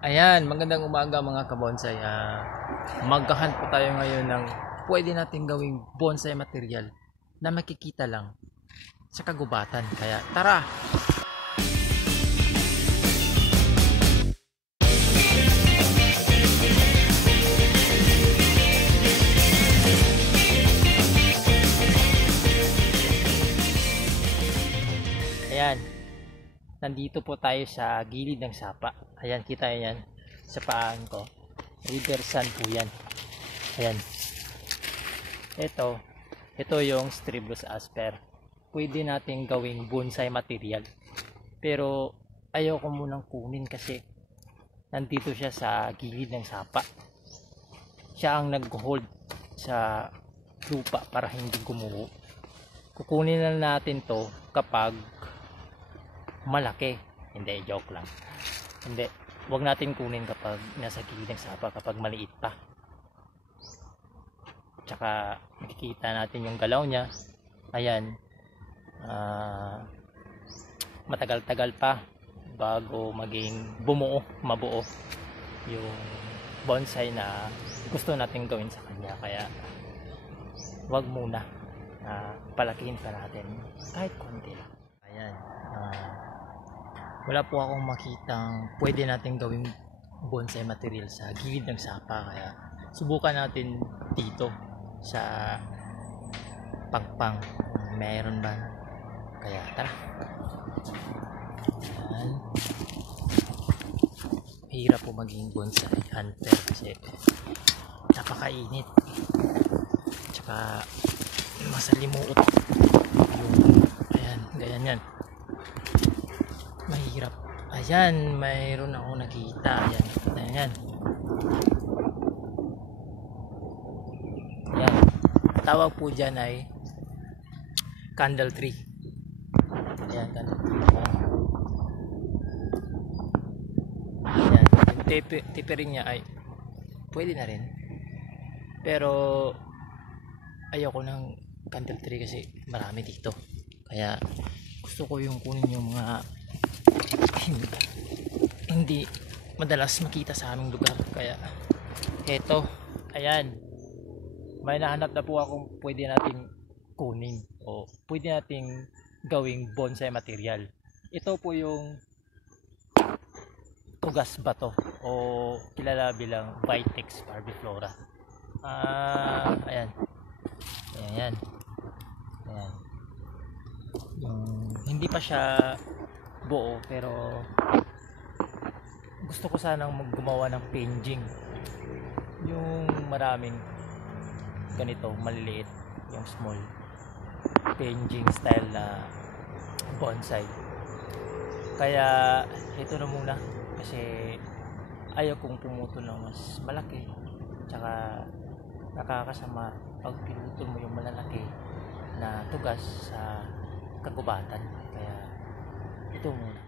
Ayan, magandang umaga mga kabonsay. Maghahunt po tayo ngayon ng pwede natin gawing bonsai material na makikita lang sa kagubatan. Kaya tara! Ayan, nandito po tayo sa gilid ng sapa. Ayan, kita yan sa paan ko. River sand po yan. Ayan. Ito yung Stribus asper. Pwede natin gawing bonsai material. Pero ayoko munang kunin kasi nandito siya sa gilid ng sapa. Siya ang nag-hold sa lupa para hindi gumuho. Kukunin na natin to kapag malaki. Hindi, joke lang. Hindi, wag natin kunin kapag nasa gilid ng sapa, kapag maliit pa. Tsaka makikita natin yung galaw niya. Ayan, matagal-tagal pa bago maging mabuo yung bonsai na gusto natin gawin sa kanya. Kaya wag muna, palakihin pa natin kahit konti lang. Ayan, wala po akong makitang pwede natin gawing bonsai material sa gilid ng sapa, kaya subukan natin dito sa pagpang kung meron ba. Kaya tara. Ayan. Hirap po maging bonsai hunter kasi napakainit, tsaka masalimuot yung, ayan, ganyan yan, mahirap. Ayan, mayroon ako nakita. Ayan, ayan, ayan, tawag po dyan ay candle tree. Ayan, candle tree. Ayan, yung tapering niya ay pwede na rin, pero ayoko ng candle tree kasi marami dito. Kaya gusto ko yung kunin yung mga hindi madalas makita sa aming lugar. Kaya eto, ayan, may nahanap na po akong pwede nating kunin o pwede nating gawing bonsai material. Ito po yung tugas bato o kilala bilang Vitex parviflora. Ayan, ayan, ayan. Hindi pa siya buo, pero gusto ko sanang gumawa ng penging, yung maraming ganito maliliit, yung small penging style na bonsai. Kaya ito na muna kasi ayaw kong pumutol ng mas malaki, tsaka nakakasama pag pinutol mo yung malalaki na tugas sa kagubatan. Kaya ito muna.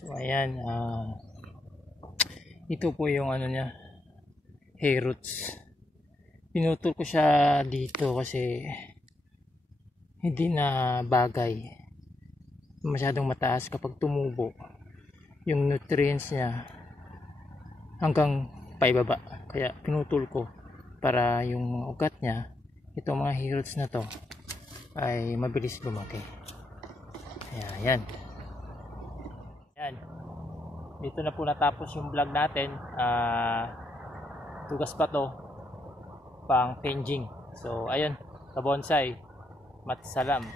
So ayan, ito po yung ano niya, hair roots. Pinutol ko siya dito kasi hindi na bagay, masyadong mataas kapag tumubo yung nutrients niya hanggang paibaba. Kaya pinutol ko para yung mga ugat niya, itong mga hair roots na to ay mabilis lumaki. Ayan. Ayan. Dito na po natapos yung vlog natin. Tugas pa to pang penging. So ayun, ka bonsai, matsalam.